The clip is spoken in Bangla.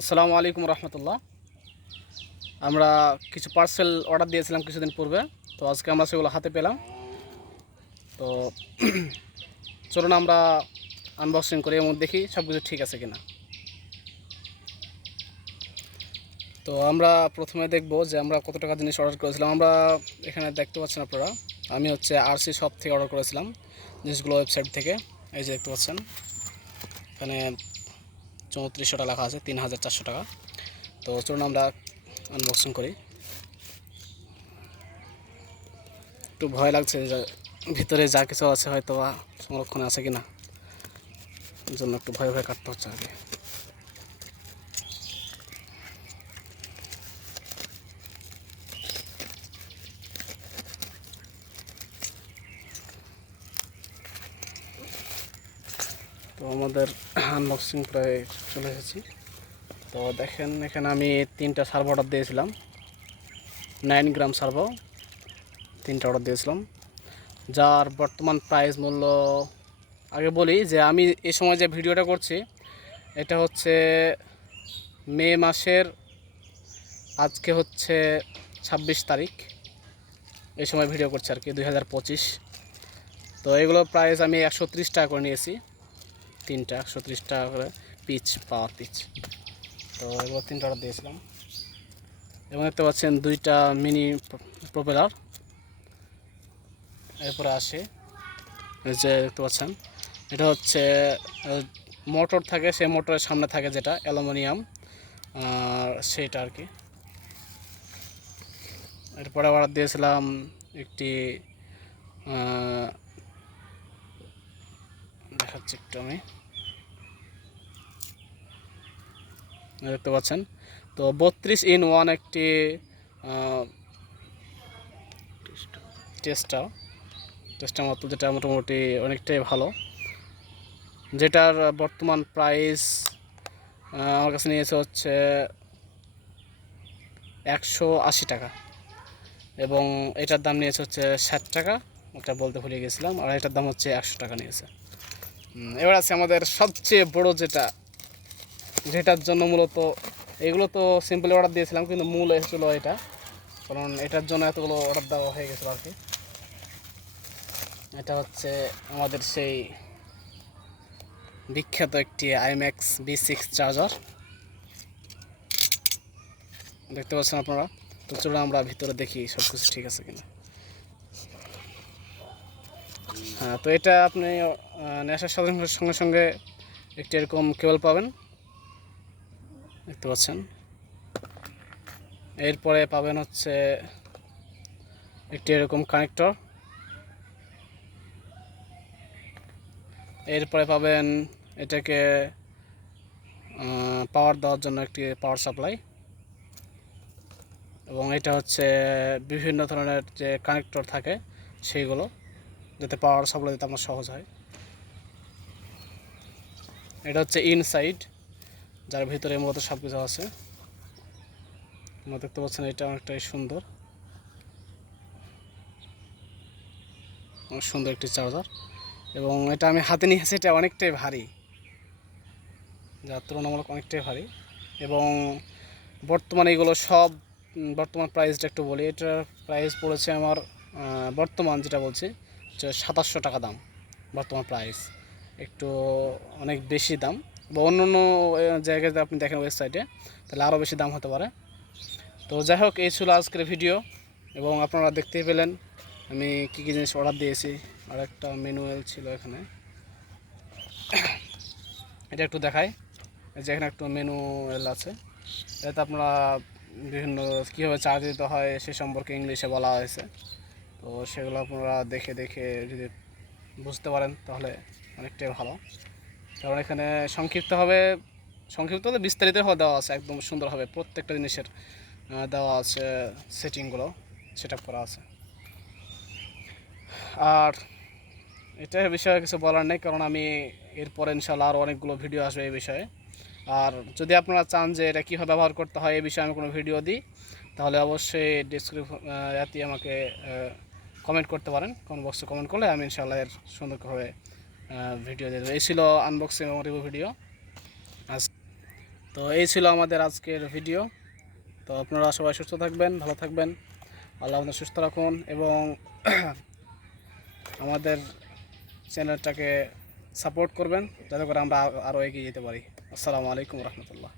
আসসালামু আলাইকুম রহমতুল্লাহ। আমরা কিছু পার্সেল অর্ডার দিয়েছিলাম কিছুদিন পূর্বে, তো আজকে আমরা সেগুলো হাতে পেলাম। তো চলুন আমরা আনবক্সিং করি এবং দেখি সব কিছু ঠিক আছে কিনা। তো আমরা প্রথমে দেখব যে আমরা কত টাকা জিনিস অর্ডার করেছিলাম। আমরা এখানে দেখতে পাচ্ছেন আপনারা, আমি আরসি শপ থেকে অর্ডার করেছিলাম জিনিসগুলো, ওয়েবসাইট থেকে। এই যে দেখতে পাচ্ছেন এখানে 3400 টাকা লেখা আছে, 3400 টাকা। তো চলুন আমরা আনবক্সিং করি। একটু ভয় লাগছে যে ভিতরে যা কিছু আছে হয়তো বা সংরক্ষণে আছে কিনা, এর জন্য একটু ভয় ভয় কাটতে হচ্ছে আর কি। তো আমাদের আনবক্সিং প্রায় চলে এসেছি। তো দেখেন এখানে আমি 3টা সার্ভো অর্ডার দিয়েছিলাম, 9 গ্রাম সার্ভো 3টা অর্ডার দিয়েছিলাম, যার বর্তমান প্রাইস মূল্য। আগে বলি যে আমি এই সময় যে ভিডিওটা করছি এটা হচ্ছে মে মাসের, আজকে হচ্ছে 26 তারিখ, এই সময় ভিডিও করছি আর কি, 2025। তো এগুলো প্রাইস আমি 130 টাকা করে নিয়েছি, 3টা 130 টাকা করে পিচ, পাওয়ার পিচ। তো এগুলো 3টা অর্ডার দিয়েছিলাম। এবং দেখতে পাচ্ছেন 2টা মিনি প্রপেলার। এরপরে আসে এই যে দেখতে পাচ্ছেন, এটা হচ্ছে মোটর থাকে, সেই মোটরের সামনে থাকে যেটা অ্যালুমিনিয়াম, সেইটা আর কি। এরপরে অর্ডার দিয়েছিলাম একটি, দেখাচ্ছি একটু আমি, দেখতে পাচ্ছেন। তো 32-in-1 একটি টেস্টার মতো, যেটা মোটামুটি অনেকটাই ভালো, যেটার বর্তমান প্রাইস আমার কাছে নিয়েছে হচ্ছে 180 টাকা, এবং এটার দাম নিয়েছে হচ্ছে 60 টাকা, ওটা বলতে ভুলে গেছিলাম। আর এটার দাম হচ্ছে 100 টাকা নিয়েছে। এবার আছে আমাদের সবচেয়ে বড় যেটার জন্য মূলত, এগুলো তো সিম্পলি অর্ডার দিয়েছিলাম, কিন্তু মূল এসেছিলো এটা, কারণ এটার জন্য এতগুলো অর্ডার দেওয়া হয়ে গেছিলো আর কি। এটা হচ্ছে আমাদের সেই বিখ্যাত একটি আইম্যাক্স B6 চার্জার, দেখতে পাচ্ছেন আপনারা। তো চলুন আমরা ভিতরে দেখি সব কিছু ঠিক আছে কিনা। হ্যাঁ, তো এটা আপনি নেশার সঙ্গে সঙ্গে একটি এরকম কেবল পাবেন, দেখতে পাচ্ছেন। এরপরে পাবেন হচ্ছে একটি এরকম কানেক্টর। এরপরে পাবেন এটাকে পাওয়ার দেওয়ার জন্য একটি পাওয়ার সাপ্লাই। এবং এটা হচ্ছে বিভিন্ন ধরনের যে কানেক্টর থাকে সেইগুলো, যাতে পাওয়ার সাপ্লাই দিতে আমার সহজ হয়। এটা হচ্ছে ইনসাইড, যার ভিতরে মূলত সব কিছু আছে। আপনারা দেখতে পাচ্ছেন এটা অনেকটাই সুন্দর, অনেক সুন্দর একটি চার্জার। এবং এটা আমি হাতে নিয়েছি, এটা অনেকটাই ভারী, যা তুলনামূলক অনেকটাই ভারী। এবং বর্তমানে এগুলো সব, বর্তমান প্রাইসটা একটু বলি। এটার প্রাইস পড়েছে আমার, বর্তমান যেটা বলছি 2700 টাকা দাম বর্তমান প্রাইস, একটু অনেক বেশি দাম। বা অন্য অন্য জায়গাতে আপনি দেখেন ওয়েবসাইটে, তাহলে আরও বেশি দাম হতে পারে। তো যাই হোক, এই ছিল আজকের ভিডিও, এবং আপনারা দেখতেই পেলেন আমি কী কী জিনিস অর্ডার দিয়েছি। আর একটা ম্যানুয়াল ছিল এখানে, এটা একটু দেখাই, যে এখানে একটু ম্যানুয়াল আছে, এতে আপনারা বিভিন্ন কীভাবে চার্জ দিতে হয় সে সম্পর্কে ইংলিশে বলা হয়েছে। তো সেগুলো আপনারা দেখে দেখে যদি বুঝতে পারেন তাহলে অনেকটাই ভালো, কারণ এখানে সংক্ষিপ্ত হলে বিস্তারিতভাবে দেওয়া আছে, একদম সুন্দরভাবে প্রত্যেকটা জিনিসের দেওয়া আছে, সেটিংগুলো সেট আপ করা আছে। আর এটা বিষয়ে কিছু বলার নেই, কারণ আমি এরপরে ইনশাআল্লাহ আরও অনেকগুলো ভিডিও আসবে এই বিষয়ে। আর যদি আপনারা চান যে এটা কীভাবে ব্যবহার করতে হয় এই বিষয়ে আমি কোনো ভিডিও দিই, তাহলে অবশ্যই এতে আমাকে কমেন্ট করতে পারেন। কমেন্ট বক্সে কমেন্ট করলে আমি ইনশাআল্লাহ এর সুন্দরভাবে ভিডিও দিয়ে দেবো। এই ছিল আনবক্সিং এবং রিভিউ ভিডিও আজ। তো তো এই ছিল আমাদের আজকের ভিডিও। তো আপনারা সবাই সুস্থ থাকবেন, ভালো থাকবেন, আল্লাহ আমাদের সুস্থ রাখুন এবং আমাদের চ্যানেলটাকে সাপোর্ট করবেন যাতে করে আমরা আরও এগিয়ে যেতে পারি। আসসালামু আলাইকুম রহমতুল্লাহ।